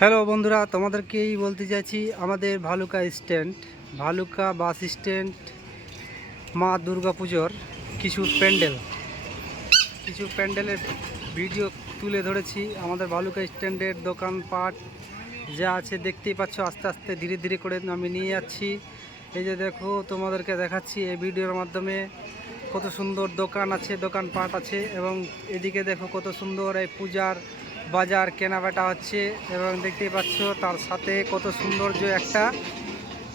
Hello বন্ধুরা, তোমাদেরকেই বলতে চাইছি, আমাদের Bhaluka stand, Bhaluka bus stand, মা দুর্গা পুজোর কিছু প্যান্ডেল। কিছু প্যান্ডেলের ভিডিও তুলে ধরেছি। আমাদের ভালুকা স্ট্যান্ডের দোকানপাট যা আছে, দেখতেই পাচ্ছ, আস্তে আস্তে ধীরে ধীরে করে আমি নিয়ে যাচ্ছি। এই যে দেখো, তোমাদেরকে দেখাচ্ছি এই ভিডিওর মাধ্যমে কত সুন্দর দোকান আছে, দোকানপাট আছে এবং এদিকে দেখো কত সুন্দর এই পূজার বাজার কেনাবেটা হচ্ছে এবং দেখতেই পাচ্ছ তার সাথে কত সৌন্দর্য একটা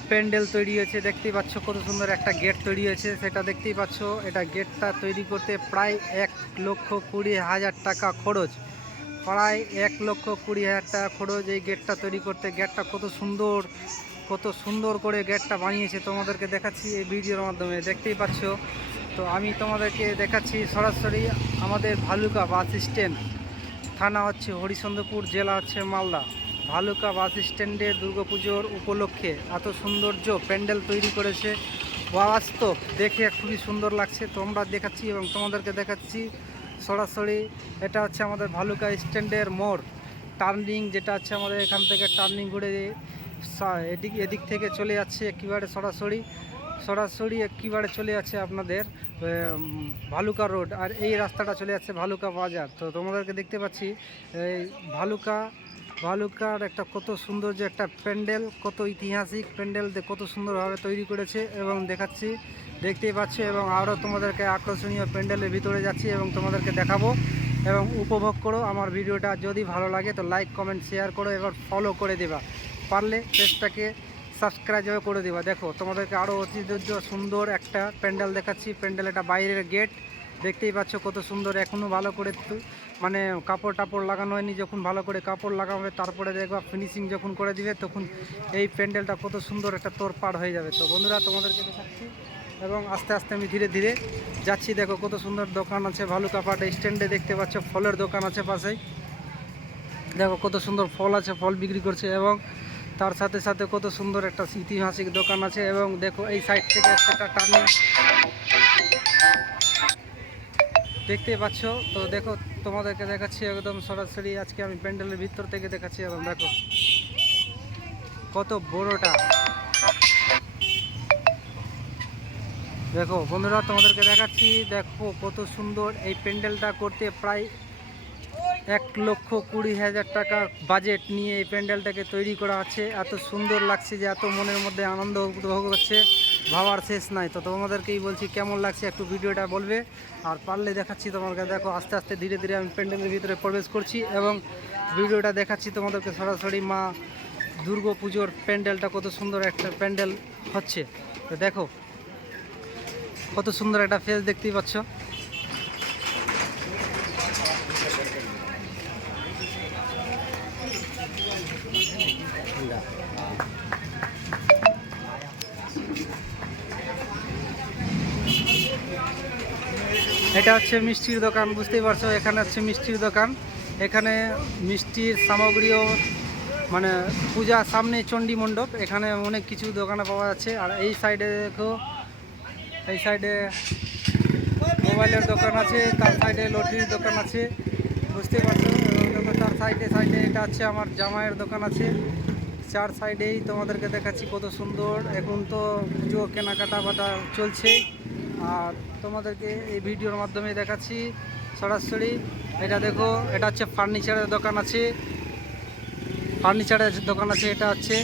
প্যান্ডেল তৈরি হয়েছে। দেখতেই পাচ্ছ কত সুন্দর একটা গেট তৈরি হয়েছে। সেটা দেখতেই পাচ্ছ, এটা গেটটা তৈরি করতে প্রায় এক লক্ষ কুড়ি হাজার টাকা খরচ। প্রায় এক লক্ষ কুড়ি হাজার টাকা খরচ এই গেটটা তৈরি করতে। গেটটা কত সুন্দর কত সুন্দর করে গেটটা বানিয়েছে তোমাদেরকে দেখাচ্ছি এই ভিডিওর মাধ্যমে। দেখতেই পাচ্ছ, তো আমি তোমাদেরকে দেখাচ্ছি সরাসরি আমাদের ভালুকা বাস স্ট্যান্ড। থানা হচ্ছে হরিচন্দ্রপুর জেলা হচ্ছে মালদা। ভালুকা বাস স্ট্যান্ডে দুর্গাপুজোর উপলক্ষে এত সৌন্দর্য প্যান্ডেল তৈরি করেছে। বাস্তব দেখে খুবই সুন্দর লাগছে। তোমরা দেখাচ্ছি এবং তোমাদেরকে দেখাচ্ছি সরাসরি। এটা হচ্ছে আমাদের ভালুকা স্ট্যান্ডের মোড়। টার্নিং যেটা হচ্ছে আমাদের এখান থেকে টার্নিং ঘুরে এদিক এদিক থেকে চলে যাচ্ছে একেবারে সরাসরি। সরাসরি একেবারে চলে যাচ্ছে আপনাদের ভালুকা রোড, আর এই রাস্তাটা চলে যাচ্ছে ভালুকা বাজার। তো তোমাদেরকে দেখতে পাচ্ছি, এই ভালুকা, ভালুকার একটা কত সুন্দর যে একটা প্যান্ডেল, কত ঐতিহাসিক প্যান্ডেল কত সুন্দরভাবে তৈরি করেছে এবং দেখাচ্ছি, দেখতেই পাচ্ছ এবং আরও তোমাদেরকে আকর্ষণীয় প্যান্ডেলের ভিতরে যাচ্ছি এবং তোমাদেরকে দেখাবো এবং উপভোগ করো আমার ভিডিওটা। যদি ভালো লাগে তো লাইক কমেন্ট শেয়ার করো এবার ফলো করে দেবা। পারলে পেজটাকে সাবস্ক্রাইব করে দেবা। দেখো, তোমাদেরকে আরও ঐতিহ্য সুন্দর একটা প্যান্ডেল দেখাচ্ছি। প্যান্ডেল এটা বাইরের গেট দেখতেই পাচ্ছ কত সুন্দর এখনও ভালো করে মানে কাপড় টাপড় লাগানো হয়নি। যখন ভালো করে কাপড় লাগাবে তারপরে দেখবা ফিনিশিং যখন করে দিবে, তখন এই প্যান্ডেলটা কত সুন্দর একটা তোর পার হয়ে যাবে। তো বন্ধুরা, তোমাদেরকে দেখাচ্ছি। এবং আস্তে আস্তে আমি ধীরে ধীরে যাচ্ছি। দেখো কত সুন্দর দোকান আছে, ভালুকা পাট স্ট্যান্ডে দেখতে পাচ্ছ, ফলের দোকান আছে পাশেই। দেখো কত সুন্দর ফল আছে, ফল বিক্রি করছে এবং তার সাথে সাথে কত সুন্দর একটা ঐতিহাসিক দোকান আছে এবং দেখো এই সাইড থেকে একটা টার্নিং। দেখতে পাচ্ছ? তো দেখো, তোমাদেরকে দেখাচ্ছি একদম সরাসরি। আজকে আমি প্যান্ডেলের ভিতর থেকে দেখাচ্ছি, এবং দেখো কত বড়টা। দেখো, বন্ধুরা, তোমাদেরকে দেখাচ্ছি। দেখো কত সুন্দর এই প্যান্ডেলটা করতে প্রায় এক লক্ষ কুড়ি হাজার টাকা বাজেট নিয়ে এই প্যান্ডেলটাকে তৈরি করা আছে। এত সুন্দর লাগছে যে, এত মনের মধ্যে আনন্দ উপভোগ হচ্ছে। ভাবার শেষ নাই। তো তোমাদেরকেই বলছি, কেমন লাগছে একটু ভিডিওটা বলবে। আর পারলে দেখাচ্ছি তোমাকে দেখো, আস্তে আস্তে ধীরে ধীরে আমি প্যান্ডেলের ভিতরে প্রবেশ করছি এবং ভিডিওটা দেখাচ্ছি তোমাদেরকে সরাসরি মা দুর্গা পুজোর প্যান্ডেলটা কত সুন্দর একটা প্যান্ডেল হচ্ছে। তো দেখো, কত সুন্দর একটা ফেস দেখতেই পাচ্ছ। এটা হচ্ছে মিষ্টির দোকান, বুঝতেই পারছ? এখানে হচ্ছে মিষ্টির দোকান। এখানে মিষ্টির সামগ্রীও মানে পূজা সামনে চণ্ডী মণ্ডপ, এখানে অনেক কিছু দোকানে পাওয়া যাচ্ছে। আর এই সাইডে দেখো, এই সাইডে মোবাইলের দোকান আছে, তার সাইডে লটারির দোকান আছে বুঝতে পারছ? এবং তার সাইডে সাইডে এটা হচ্ছে আমার জামাইয়ের দোকান আছে। চার সাইডেই তোমাদেরকে দেখাচ্ছি কত সুন্দর। এখন তো পুজো কেনাকাটা বাটা চলছে। আর তোমাদেরকে এই ভিডিওর মাধ্যমে দেখাচ্ছি সরাসরি। এটা দেখো, এটা হচ্ছে ফার্নিচারের দোকান আছে। ফার্নিচারের দোকান আছে, এটা হচ্ছে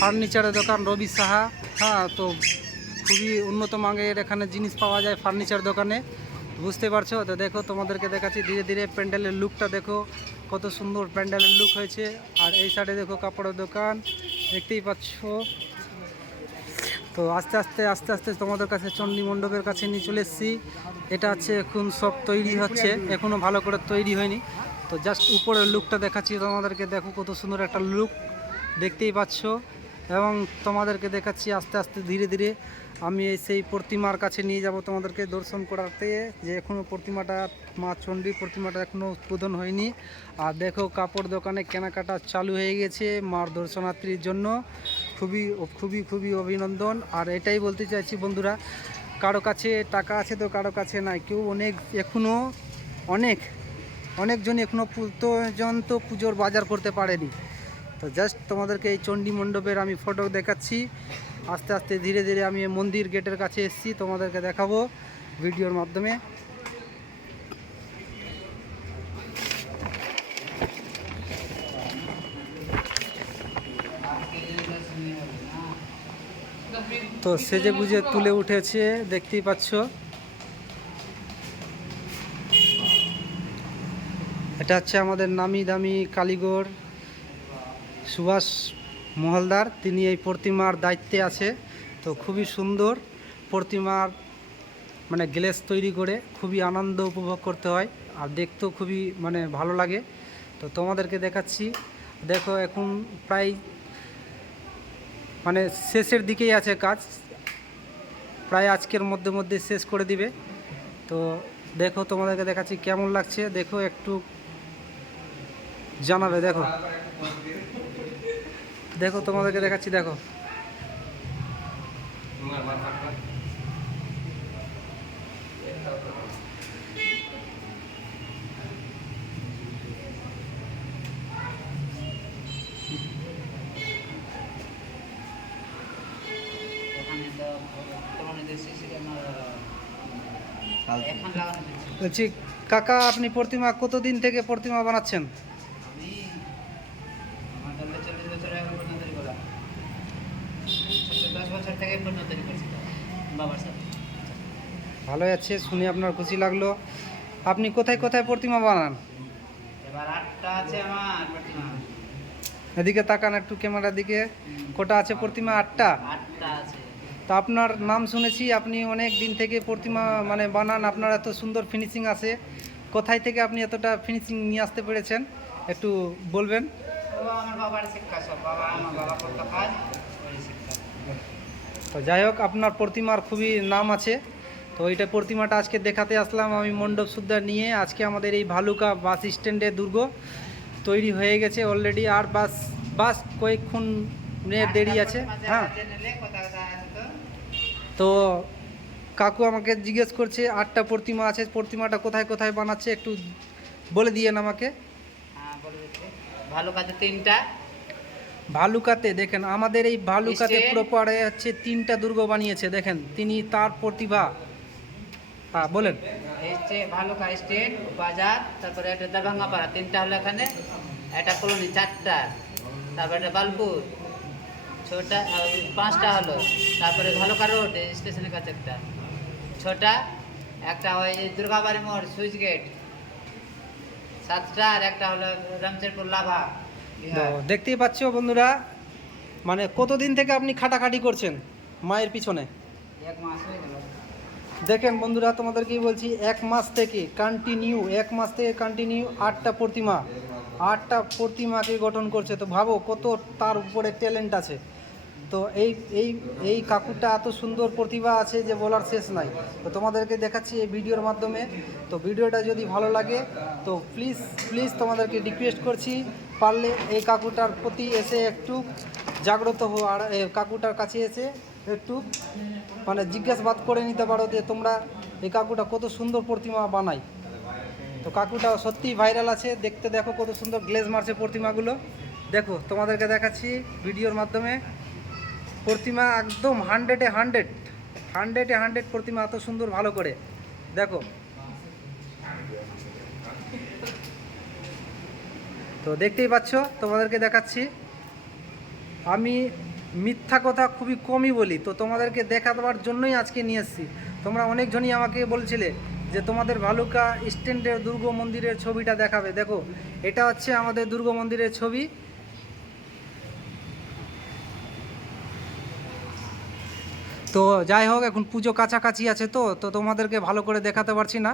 ফার্নিচারের দোকান রবি সাহা। হ্যাঁ তো খুবই উন্নত মানের এখানে জিনিস পাওয়া যায় ফার্নিচার দোকানে। বুঝতে পারছ? তো দেখো, তোমাদেরকে দেখাচ্ছি ধীরে ধীরে প্যান্ডেলের লুকটা দেখো, কত সুন্দর প্যান্ডেলের লুক হয়েছে। আর এই সাইডে দেখো কাপড়ের দোকান, দেখতেই পাচ্ছ। তো আস্তে আস্তে আস্তে আস্তে তোমাদের কাছে চণ্ডী মণ্ডপের কাছে নিয়ে চলে এসেছি। এটা হচ্ছে এখন সব তৈরি হচ্ছে এখনও ভালো করে তৈরি হয়নি। তো জাস্ট উপরের লুকটা দেখাচ্ছি তোমাদেরকে, দেখো কত সুন্দর একটা লুক দেখতেই পাচ্ছ। এবং তোমাদেরকে দেখাচ্ছি আস্তে আস্তে ধীরে ধীরে, আমি এই সেই প্রতিমার কাছে নিয়ে যাব তোমাদেরকে দর্শন করাতে, যে এখনও প্রতিমাটা, মা চণ্ডী প্রতিমাটা এখনও উদ্বোধন হয়নি। আর দেখো কাপড় দোকানে কেনাকাটা চালু হয়ে গেছে মার দর্শনার্থীর জন্য। খুবই খুবই খুবই অভিনন্দন। আর এটাই বলতে চাইছি বন্ধুরা, কারও কাছে টাকা আছে তো কারও কাছে নাই। কেউ অনেক এখনও অনেক, অনেকজন এখনও পর্যন্ত পুজোর বাজার করতে পারেনি। তো জাস্ট তোমাদেরকে এই চণ্ডী মণ্ডপের আমি ফটো দেখাচ্ছি। আস্তে আস্তে ধীরে ধীরে আমি মন্দির গেটের কাছে এসেছি, তোমাদেরকে দেখাবো ভিডিওর মাধ্যমে। তো সেজে গুজে তুলে উঠেছে, দেখতেই পাচ্ছ। এটা হচ্ছে আমাদের নামি দামি কালীগড় সুভাষ মহলদার। তিনি এই প্রতিমার দায়িত্বে আছে। তো খুবই সুন্দর প্রতিমার মানে গ্লেস তৈরি করে খুবই আনন্দ উপভোগ করতে হয় আর দেখতেও খুবই মানে ভালো লাগে। তো তোমাদেরকে দেখাচ্ছি। দেখো, এখন প্রায় মানে শেষের দিকেই আছে কাজ। প্রায় আজকের মধ্যে মধ্যে শেষ করে দিবে। তো দেখো তোমাদেরকে দেখাচ্ছি কেমন লাগছে। দেখো একটু জানাবে, দেখো। দেখো তোমাদেরকে দেখাচ্ছি, দেখো ওখানে তো পুরনো যে সিসি ক্যামেরা এখন লাগানো হচ্ছে বলছি কাকা আপনি প্রতিমা কতদিন থেকে প্রতিমা বানাচ্ছেন? ভালোই আছে শুনে আপনার খুশি লাগল। আপনি কোথায় কোথায় প্রতিমা বানান? এদিকে তাকান একটু ক্যামেরার দিকে। কোটা আছে প্রতিমা? আটটা? আটটা আছে। তো আপনার নাম শুনেছি আপনি অনেক দিন থেকে প্রতিমা মানে বানান আপনার এত সুন্দর ফিনিশিং আছে। কোথায় থেকে আপনি এতটা ফিনিশিং নিয়ে আসতে পেরেছেন? একটু বলবেন। আমার বাবার শিক্ষা সব। বাবা আমার বাবা করতো কাজ তো যাই হোক আপনার প্রতিমার খুবই নাম আছে। তো এইটা প্রতিমাটা আজকে দেখাতে আসলাম আমি মণ্ডপ সুদ্ধা নিয়ে। আজকে আমাদের এই ভালুকা বাস স্ট্যান্ডে দুর্গ তৈরি হয়ে গেছে অলরেডি আর বাস বাস কয়েকক্ষণ দেরি আছে। হ্যাঁ। তো কাকু আমাকে জিজ্ঞেস করছে আটটা প্রতিমা আছে প্রতিমাটা কোথায় কোথায় বানাচ্ছে একটু বলে দিয়েন আমাকে। হ্যাঁ বলে দিচ্ছি। ভালো কাজে তিনটা। ভালুকাতে দেখেন আমাদের এই ভালুকাতে প্রপারে হচ্ছে তিনটা দুর্গ বানিয়েছে দেখেন তিনি তার প্রতিভা। হ্যাঁ বলেন। ভালুকা স্টেট বাজার তারপরে একটা দরভাঙ্গা পাড়া তিনটা হলো এখানে একটা কলোনি চারটা তারপরে একটা বালপুর। ছটা পাঁচটা হলো। তারপরে ভালুকা রোড স্টেশনের কাছে একটা। ছটা একটা ওই দুর্গাবাড়ি মোড় সুইচ গেট। সাতটা আর একটা হলো রামচেরপুর লাভা তো দেখতেই পাচ্ছ বন্ধুরা মানে কতদিন থেকে আপনি খাটাখাটি করছেন মায়ের পিছনে? এক মাস হয়ে গেল। দেখেন বন্ধুরা তোমাদেরকেই বলছি এক মাস থেকে কন্টিনিউ এক মাস থেকে কন্টিনিউ আটটা প্রতিমা। আটটা প্রতিমাকে গঠন করছে। তো ভাবো কত তার উপরে ট্যালেন্ট আছে। তো এই এই এই কাকুরটা এত সুন্দর প্রতিভা আছে যে বলার শেষ নাই। তো তোমাদেরকে দেখাচ্ছি এই ভিডিওর মাধ্যমে। তো ভিডিওটা যদি ভালো লাগে, তো প্লিজ প্লিজ তোমাদেরকে রিকোয়েস্ট করছি, পারলে এই কাকুটার প্রতি এসে একটু জাগ্রত হো আর কাকুটার কাছে এসে একটু মানে জিজ্ঞাসাবাদ করে নিতে পারো যে তোমরা এই কাকুটা কত সুন্দর প্রতিমা বানায়। তো কাকুটা সত্যিই ভাইরাল আছে, দেখতে দেখো কত সুন্দর গ্লেজ মারছে প্রতিমাগুলো। দেখো, তোমাদেরকে দেখাচ্ছি ভিডিওর মাধ্যমে। প্রতিমা একদম হান্ড্রেডে হান্ড্রেড হান্ড্রেডে হান্ড্রেড প্রতিমা এত সুন্দর, ভালো করে। দেখো। তো দেখতেই পাচ্ছ, তোমাদেরকে দেখাচ্ছি। আমি মিথ্যা কথা খুবই কমই বলি, তো তোমাদেরকে দেখা দেওয়ার জন্যই আজকে নিয়ে এসেছি। তোমরা অনেকজনই আমাকে বলছিলে যে তোমাদের ভালুকা স্ট্যান্ডের দুর্গ মন্দিরের ছবিটা দেখাবে। দেখো, এটা হচ্ছে আমাদের দুর্গ মন্দিরের ছবি। তো যাই হোক, এখন পুজো কাছাকাছি আছে তো তো তোমাদেরকে ভালো করে দেখাতে পারছি না।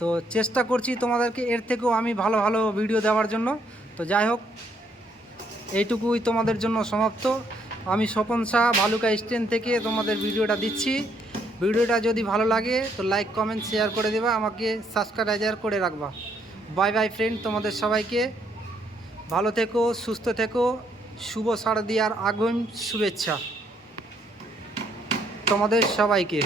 তো চেষ্টা করছি তোমাদেরকে, এর থেকেও আমি ভালো ভালো ভিডিও দেওয়ার জন্য। তো যাই হোক, এইটুকুই তোমাদের জন্য সমাপ্ত। আমি স্বপন শাহ, ভালুকা স্ট্যান্ড থেকে তোমাদের ভিডিওটা দিচ্ছি। ভিডিওটা যদি ভালো লাগে, তো লাইক কমেন্ট শেয়ার করে দেবা। আমাকে সাবস্ক্রাইবার করে রাখবা। বাই বাই ফ্রেন্ড তোমাদের সবাইকে। ভালো থেকো, সুস্থ থেকো। শুভ শারদিয়ার আগুন শুভেচ্ছা। তোমাদের সবাইকে